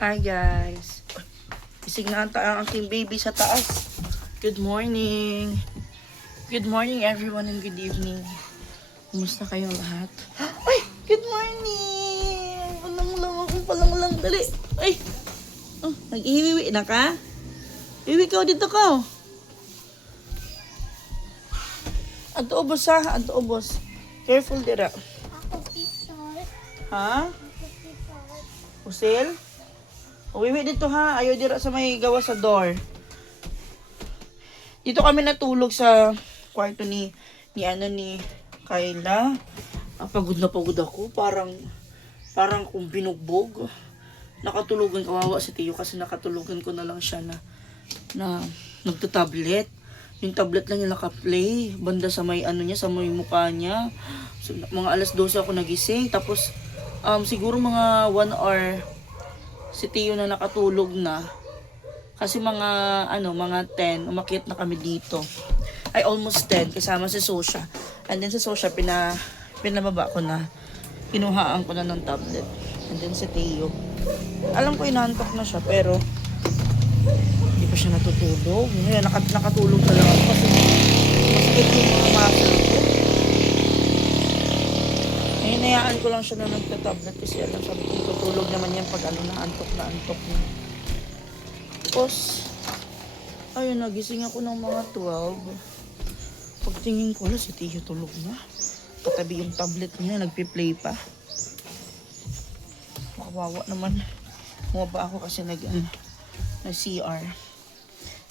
Hi guys. Gising na ang aking baby sa taas. Good morning. Good morning everyone and good evening. Kumusta kayong lahat? Ay! Good morning! Palang lang. Dali. Ay! Oh, nag-iwiwi na ka? Iwi ka dito ka. Anto ubos ha? Anto ubos. Careful dira. Ako pisot. Ha? Ako pisot. Usil? Uwiwi dito ha. Ayaw dira sa may gawa sa door. Dito kami natulog sa kwarto ni Kayla. Pagod na pagod ako. Parang kung binugbog. Nakatulugan, kawawa si Tio kasi nakatulugan ko na lang siya na nagta-tablet. Yung tablet lang yung naka-play. Banda sa may sa may mukha niya. So, mga alas 12 ako nagising. Tapos siguro mga 1 hour si Tio na nakatulog na. Kasi mga 10 umakyat na kami dito. Ay almost 10 kasama si Sosha. And then sa Sosha pinababa ko na. Kinuhaan ko na ng tablet. And then si Tio. Alam ko inaantok na siya pero hindi pa siya natutulog. Ngayon nakatulog na lang ako kasi masakit yung mga muscle ko. Hinayaan ko lang siya na nagta-tablet kasi alam sabi ko tutulog naman yan pag naantok na niya. Tapos ayun nagising ako ng mga 12. Pagtingin ko si Tio tulog na. Katabi yung tablet niya nagpi-play pa. Makawawa naman. Bumaba ako kasi nag-CR.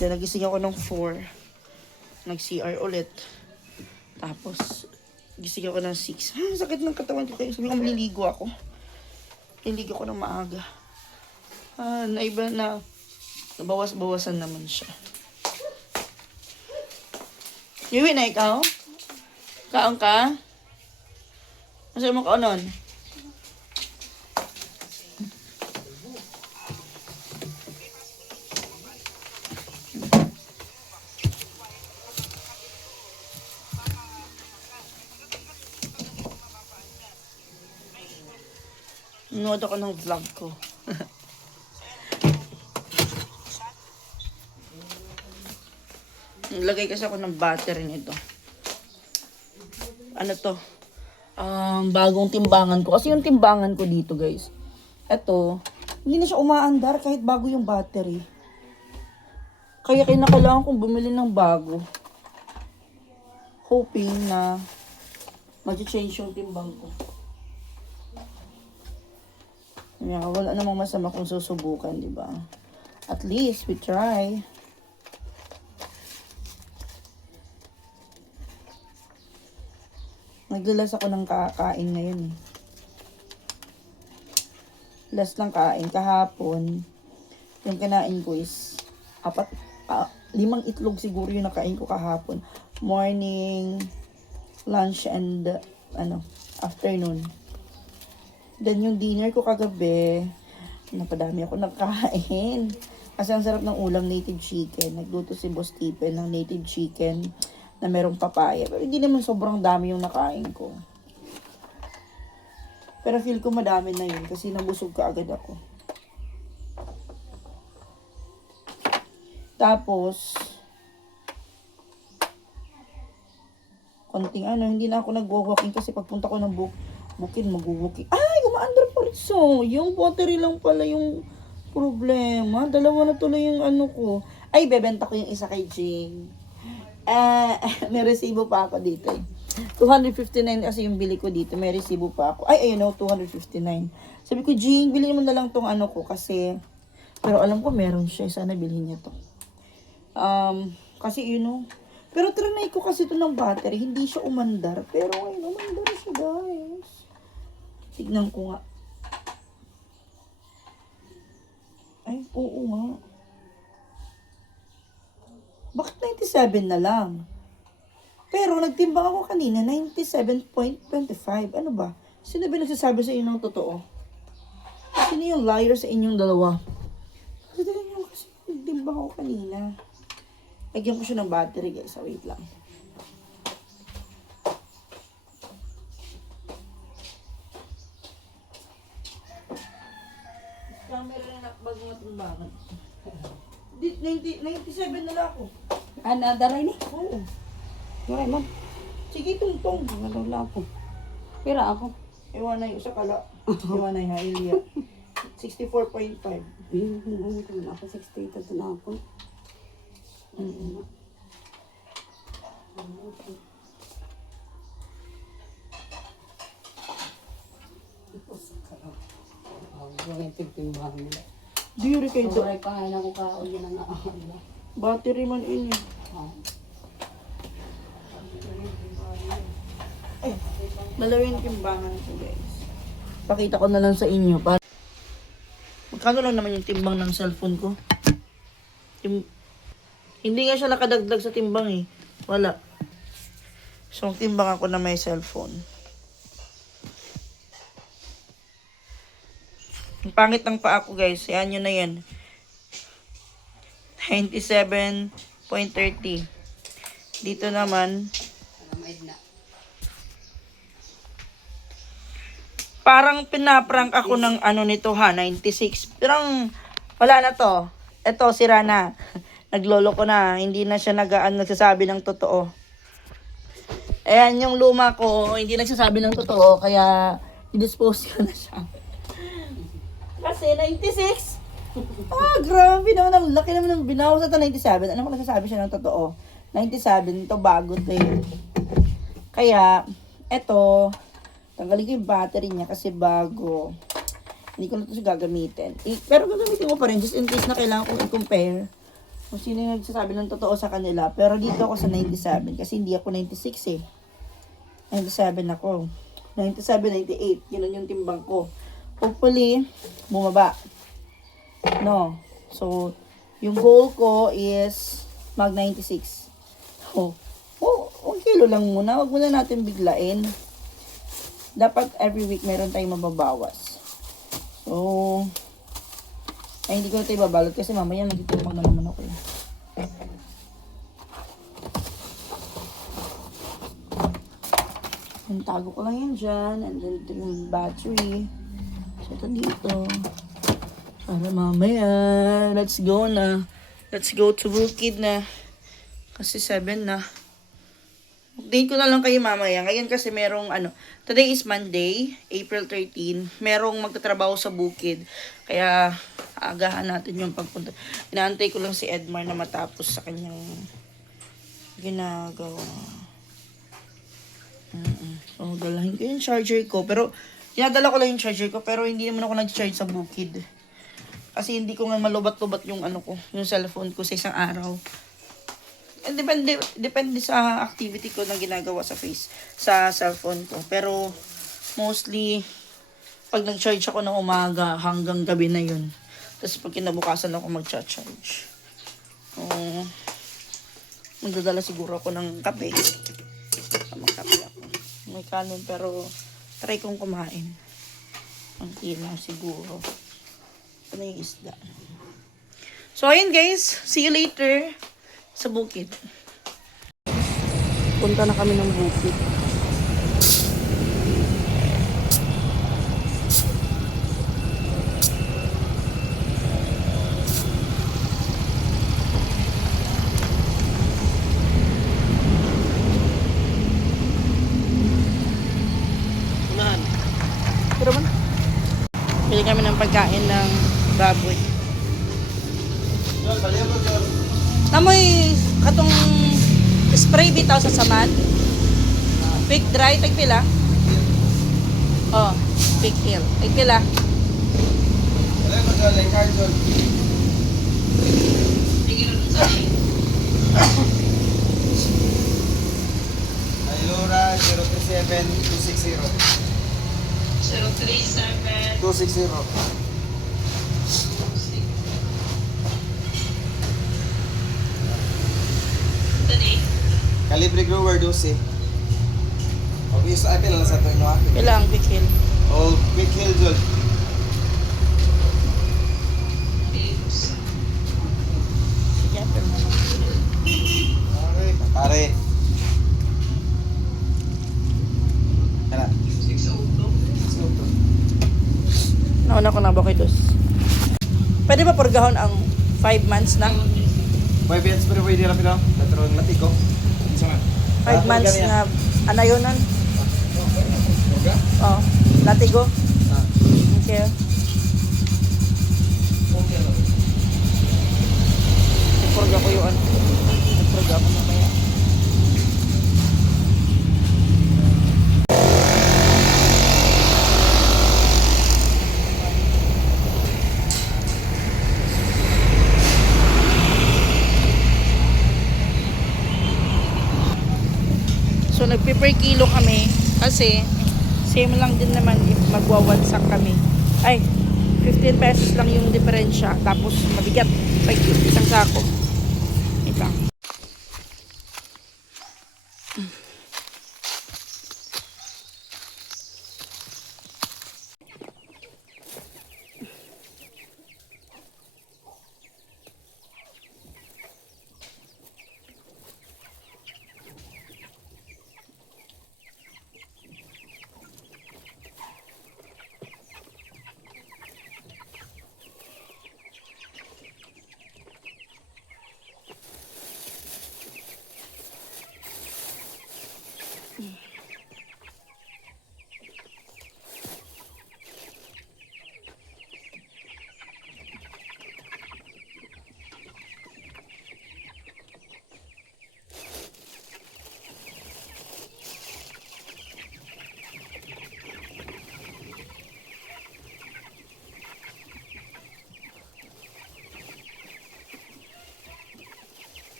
Then nagising ako ng 4. Nag-CR ulit. Tapos gising ako ng 6. Sakit ng katawan ko kayo. Sabi ko maliligo ako. Maliligo ako ng maaga. Naiba na nabawas-bawasan naman siya. Iwi na ikaw? Kaon ka? Masaya mo kaonon? Nuod ako ng vlog ko. Naglagay kasi ako ng battery nito. Ano to? Bagong timbangan ko. Kasi yung timbangan ko dito guys. Ito, hindi na siya umaandar kahit bago yung battery. Kaya kailangan kong bumili ng bago. Hoping na mag-change yung timbang ko. Wala namang masama kung susubukan, di ba? At least we try. Naglalas ako ng kakain ngayon eh. Last lang kain. Kahapon, yung kinain ko is 5 itlog siguro yung nakain ko kahapon. Morning, lunch, and afternoon. Then yung dinner ko kagabi, napadami ako nakain. Kasi ang sarap ng ulam, native chicken. Nagluto si Boss Stephen ng native chicken na merong papaya. Pero hindi naman sobrang dami yung nakain ko. Pero feel ko madami na yun kasi nabusog ka agad ako. Tapos, konting hindi na ako nag-walking kasi pagpunta ko ng bukid, mag-walking. Ay, umaandar pa rin. So, yung battery lang pala yung problema. Dalawa na tuloy yung ko. Ay, bebenta ko yung isa kay Jing. May resibo pa ako dito eh. 259 kasi yung bili ko dito. May resibo pa ako. Ay, ayun 259. Sabi ko, Jing, bilhin mo na lang tong ko kasi, pero alam ko meron siya. Sana bilhin niya to. Kasi pero trinay ko kasi ito ng battery. Hindi siya umandar. Pero ayun, umandar siya guys. Tignan ko nga. Ay, oo nga. Bakit 97 na lang? Pero nagtimbang ako kanina, 97.25. Ano ba? Sino ba nagsasabi sa inyo ng totoo? Sino yung liar sa inyong dalawa? Kasi nagtimbang ako kanina. Lagyan ko siya ng battery guys. Wait lang. Camera na bagong matimbangan. 97 na lang ako. Daray ni. Oo. Daray mo. Sige, tungtong. Ngalula ako. Pira ako. Iwan na yung sa kala. Iwan na yung Hailya. 64.5. Ako 68 ito na ako. Ang tigtimbahan nila. Diri kayo to. Sobrang pangalan ako kaon yun ang Battery man ini. Ay, dalawin timbangan ko guys. Pakita ko na lang sa inyo. Magkano lang naman yung timbang ng cellphone ko? Hindi nga siya nakadagdag sa timbang eh. Wala. So, timbang ako na may cellphone. Ang pangit ng paa ko guys. Yan yun na yan. 97.30. Dito naman, parang pinaprank ako ng ano nito ha, 96. Pero wala na to. Ito, sira na. Naglolo ko na. Hindi na siya nagsasabi ng totoo. Ayan, yung luma ko, hindi nagsasabi ng totoo. Kaya, i-dispose ko na siya. Kasi 96. Grabe naman. Ang laki naman ng binawas sa 97. Ano kung nagsasabi siya ng totoo? 97, ito bago to eh. Kaya, eto, tanggalin ko yung battery niya kasi bago. Hindi ko na ito siya gagamitin. Pero gagamitin ko pa rin just in case na kailangan kong i-compare kung sino yung nagsasabi ng totoo sa kanila. Pero dito ako sa 97 kasi hindi ako 96 eh. 97 ako. 97, 98. Yun yung timbang ko. Hopefully, bumaba. No. So, yung goal ko is mag 96. So, 1 kilo lang muna. Huwag muna natin biglain. Dapat every week meron tayong mababawas. So, ay hindi ko na ito ibabalot kasi mamaya magtitimbang na naman ako eh. Ang tago ko lang yan dyan. And then ito yung battery. So, ito dito. Para mamaya, let's go na. Let's go to Bukid na. Kasi 7 na. Update ko na lang kayo mamaya. Ngayon kasi merong today is Monday, April 13. Merong magtatrabaho sa Bukid. Kaya agahan natin yung pagpunta. Inaantay ko lang si Edmar na matapos sa kanyang ginagawa. So, dalahin ko yung charger ko. Pero, dinadala ko lang yung charger ko. Pero, hindi naman ako nag-charge sa Bukid. Kasi hindi ko nga malubat-lubat yung yung cellphone ko sa isang araw. And depende sa activity ko na ginagawa sa cellphone ko. Pero, mostly, pag nag-charge ako ng umaga hanggang gabi na yun. Tapos pag kinabukasan ako mag-charge. Magdadala siguro ako ng kape. Magkape ako. May kanin pero try kong kumain. Ang tinaw siguro. Ano yung isda. So, ayun guys. See you later sa Bukid. Punta na kami ng Bukid. Pero man, bili kami ng pagkain ng baboy. Namoy katong spray bitaw sa saman. Quick dry, tagpila. Oh, quick hill. Tagpila. Aylora 037 260. 260. Calibre grower 12. Okay, so ay pila lang sa to ino ha. Pila ang quick hill. Oh, quick hill jud. Sige, pero Okay, pare. Kana. 602. nauna ko na ba kayo dos? Pwede ba purgahon ang 5 months na? Boy, bets pero pwede lang ito. Latrong latigo. 5 months na, ano yun nun? Oh, latigo. Okay. Purga ko yun. Purga ko mamaya. So nagpe-per kilo kami kasi same lang din naman if magwawansak kami. Ay, 15 pesos lang yung diferensya. Tapos mabigat. Like isang sako. Ito.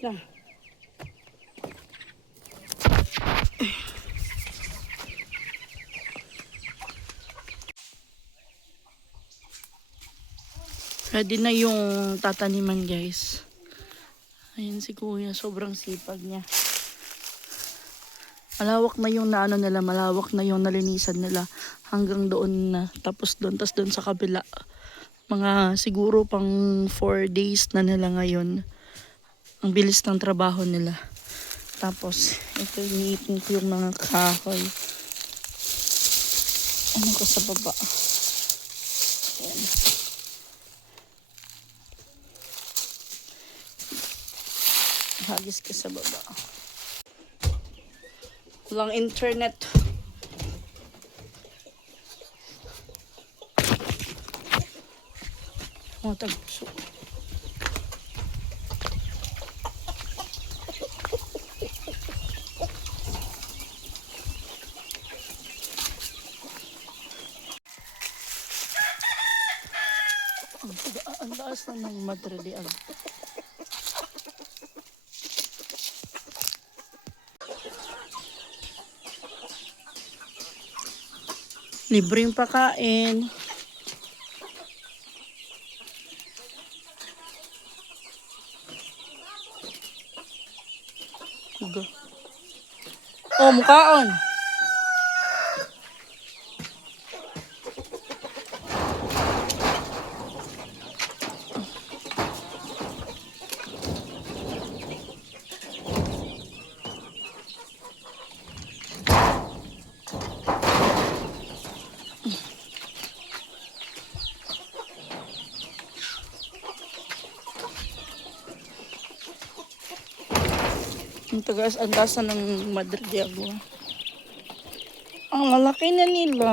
Lang. Ready na yung tataniman, guys. Ayan si kuya, sobrang sipag niya. Malawak na yung naano nila, malawak na yung nalinisan nila hanggang doon na. Tapos doon sa kabila. Mga siguro pang 4 days na nila ngayon. Ang bilis ng trabaho nila. Tapos, ito iniipin ko yung mga kahoy. Ano ko sa baba? Ayan. Hagis ka sa baba. Walang internet. Mga tagpuso. Ang taas na ng Madre de Agua. Libreng pakain. Oh, mukhaon. Ang tagas andasan ng Madre de Agua. Ang lalaki na nila.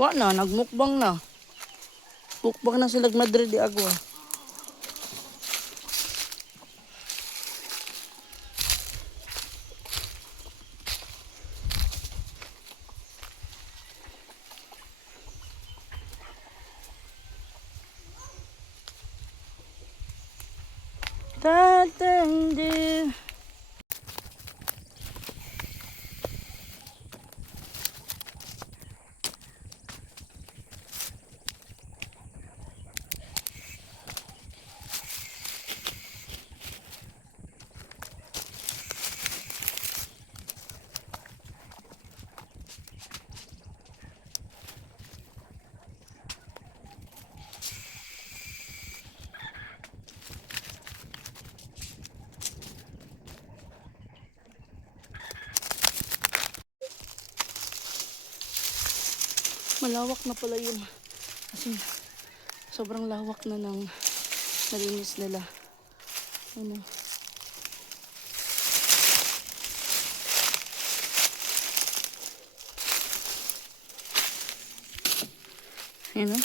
Wa na, nagmukbang na. Mukbang na sila Madre de Agua. Tatanda. Malawak na pala yun. Kasi sobrang lawak na ng nalinis nila. Ano? Ayan o.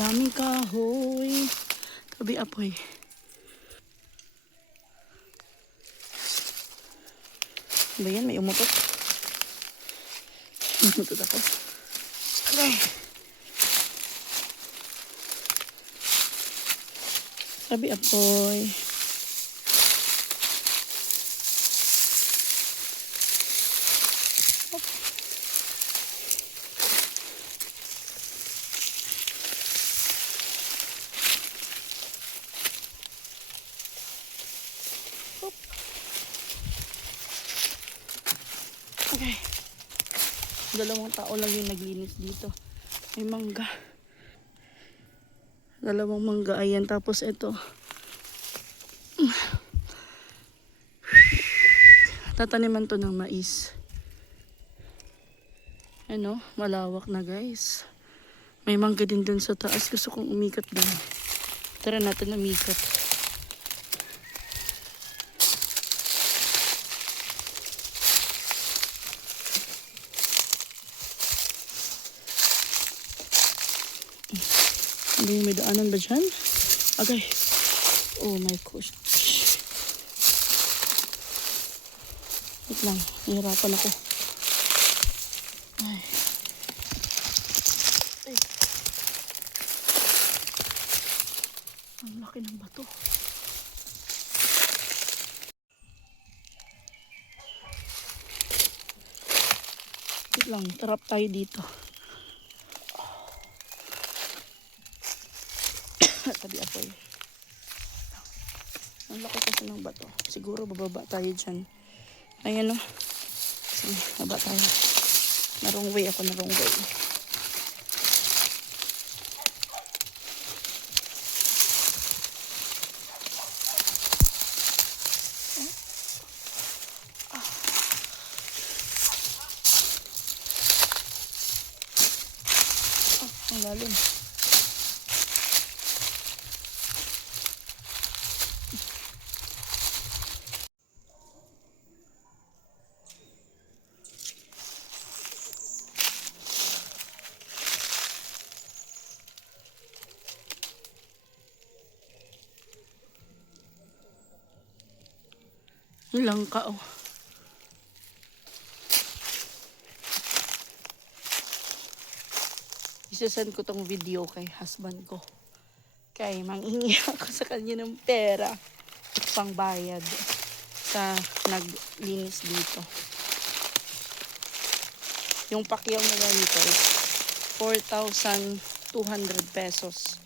Daming kahoy. Tabi apoy. Ba yan? May umutot. Umutot ako. Okay. Tabi apoy. Okay. Dalawang tao lang yung naglinis dito. May mangga. Dalawang mangga. Ayan. Tapos ito. Tataniman to ng mais. Ano? Malawak na guys. May mangga din dun sa taas. Gusto kong umikat dun. Tara natin umikat. Hindi may daanan ba dyan? Okay. Oh my gosh. Wait lang. Nahirapan ako. Ay. Ay. Ang laki ng bato. Wait lang. Tarap tayo dito. Tabi apoy. Ang laki kasi ng bato. Siguro bababa tayo dyan. Ayan o. Sige, baba tayo. Narong way ako, narong way. Ang lalim. Ilang ka oh. Isasend ko tong video kay husband ko. Kay mangingi ako sa kanya ng pera. Pangbayad sa naglinis dito. Yung pakyaw nila nito is 4,200 pesos.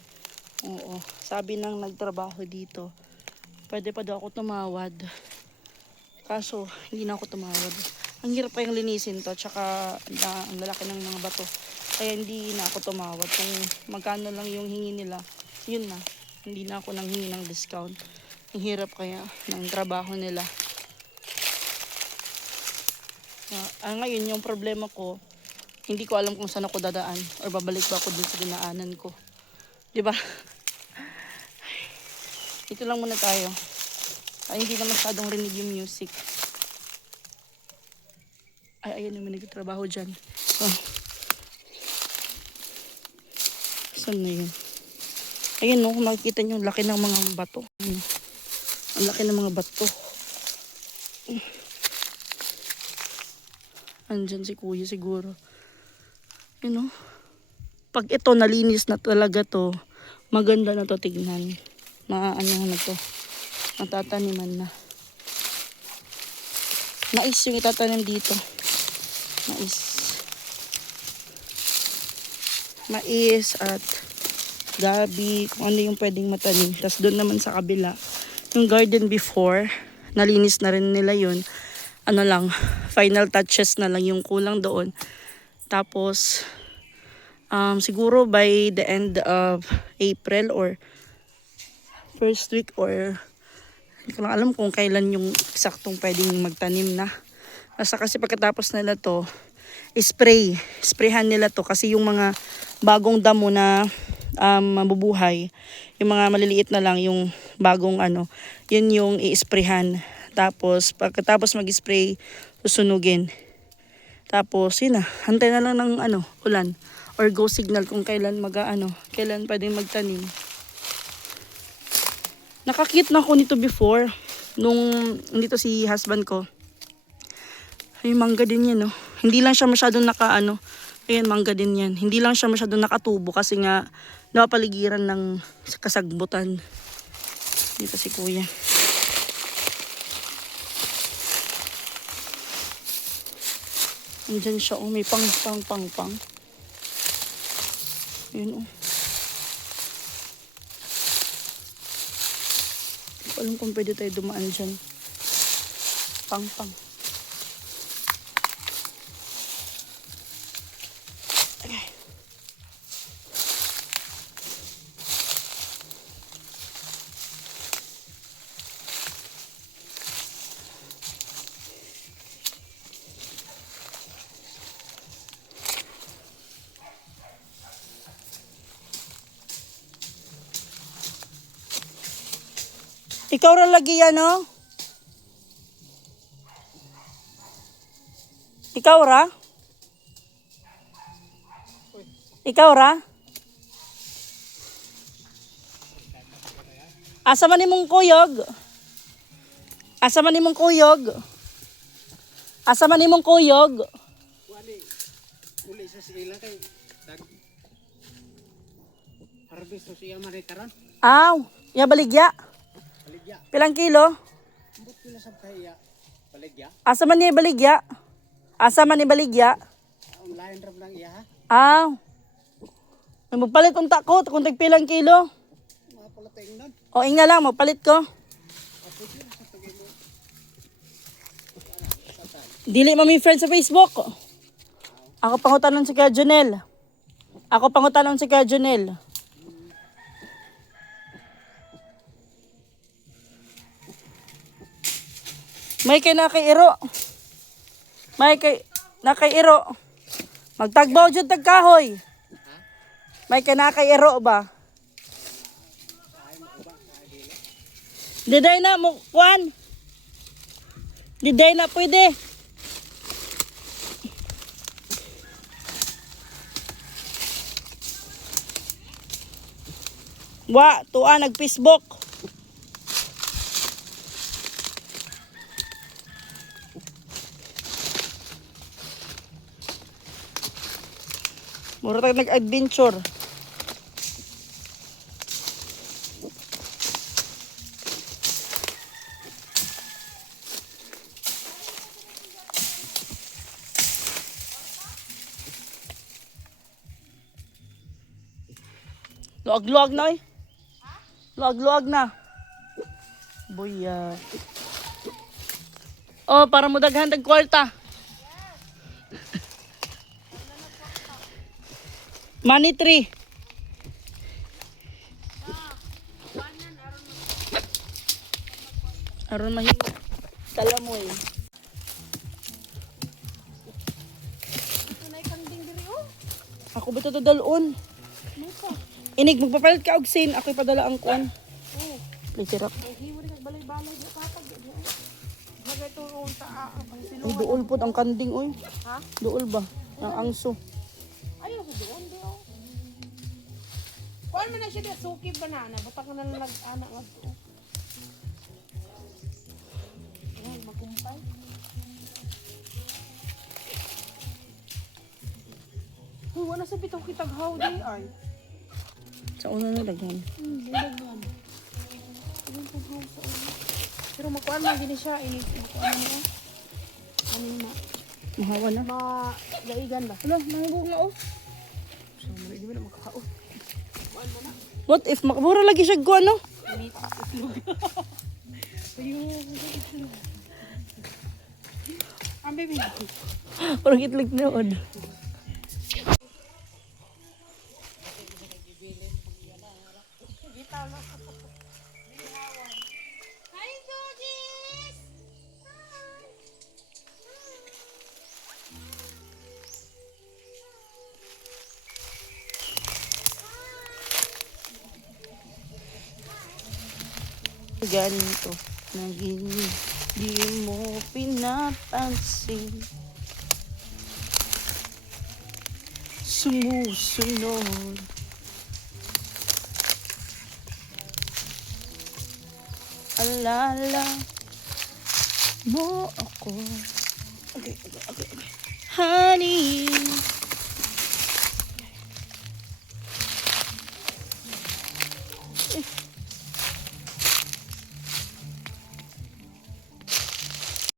Oo. Sabi ng nagtrabaho dito, pwede pa daw ako tumawad. Kaso, hindi na ako tumawad. Ang hirap pa yung linisin to, tsaka ang lalaki ng mga bato. Kaya hindi na ako tumawad. Kung magkano lang yung hingi nila, yun na. Hindi na ako nang hingi ng discount. Ang hirap kaya ng trabaho nila. Ngayon, yung problema ko, hindi ko alam kung saan ako dadaan or babalik ba ako dun sa dinaanan ko. Diba? Ito lang muna tayo. Ay, hindi na masyadong rinig yung music. Ay, ayan naman nagtatrabaho dyan. Oh. Saan na yun? Ayun, no, kung makikita nyo, laki ng mga bato. Ang laki ng mga bato. Andyan si kuya siguro. You know, pag ito nalinis na talaga to, maganda na to tignan. Ano na to, matataniman na. Mais yung itatanim dito. Mais at gabi, kung ano yung pwedeng matanim. Tapos doon naman sa kabila, yung garden before, nalinis na rin nila yun. Ano lang, final touches na lang yung kulang doon. Tapos, siguro by the end of April or first week or hindi ko lang alam kung kailan yung eksaktong pwedeng magtanim na. Basta kasi pagkatapos nila to, sprayhan nila to kasi yung mga bagong damo na mabubuhay, yung mga maliliit na lang, yung bagong yun yung i-sprayhan. Tapos pagkatapos mag-spray, susunugin. Tapos yun na, hantay na lang ng ulan or go signal kung kailan kailan pwedeng magtanim. Nakakit na ako nito before nung nandito si husband ko. Ay, mangga din yan, no. Hindi lang siya masyadong ayan, mangga din yan. Hindi lang siya masyadong nakatubo kasi nga napapaligiran ng kasagbutan. Dito si kuya. Andyan siya, may pang. Ayun, Hindi ko alam kung pwede tayo dumaan dyan. Pang. Okay. Ikaw ra lagi yan, no? Ikaw ra? Asa man imong kuyog? Uli sa sila kay harvest sa siya manitaran. Aw, ya baligya. Baligya. Pilang kilo? Ambot pila sa kaya baligya. Asa man ni baligya? Ang lain rab lang iya ha. Aw. May magpalit unta ko kung tagpilang kilo. Mga pala tingnan. O inga lang, magpalit ko. Dili mami friend sa Facebook. Ako pangutanon si Kuya Jonel. May kay nakairo. Magtagbaw jud tagkahoy. May kay nakairo ba? Diday na mo kwan. Diday na pwede. Tuwa nag-Facebook. Mura tayo nag-adventure. Luag-luag na eh. Luag-luag na. Buya. Oh, para mo daghan tag kwarta. Money tree. Aron mahimo. Tala mo eh. Ako ba ito dalon? Inig, magpapalit ka og sin. Ako'y padala ang kuan. Lechirap. Ay, duol po ang kanding, oy. Ha? Duol ba? Ang angso. Ayaw sa doon, doon. Kuhaan mo na siya na suki banana. Butang ka na lang anak nga doon. Ayan, magumpay. Uy, wala sa bitong kitag how day ay. Sa una na daghan. Lagyan. Ayun tag how sa una. Pero makuhaan man din siya. Makuhaan mo. Ano na? Mahawa na. Magaigan ba? Ano, nangibog na oh. So, mali di mo na makakao. What if makabura lagi siya kuan no? Ang baby. Parang itlig na od. Hi, Doggies! Ganito. Naging di mo pinapansin. Sumusunod. Alala mo ako. Okay. Honey.